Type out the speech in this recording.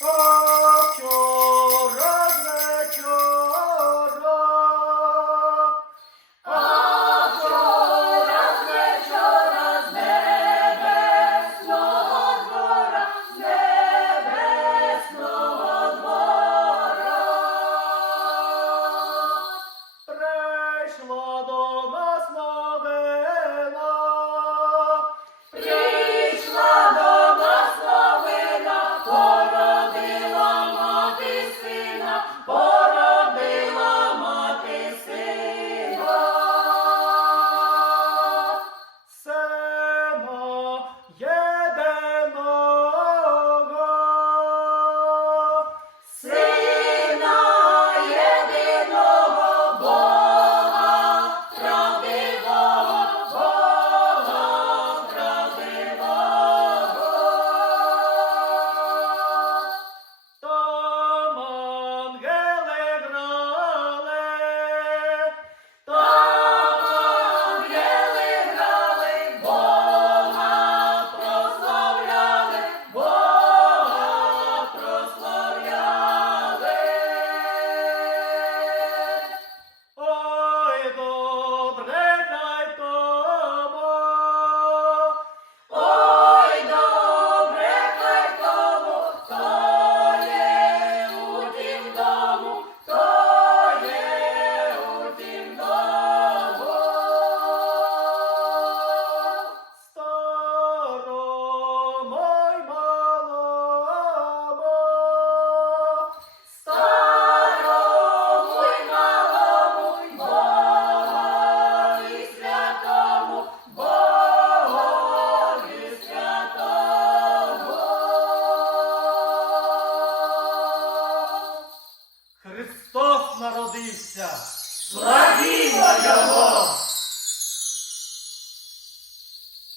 Oh! Народився!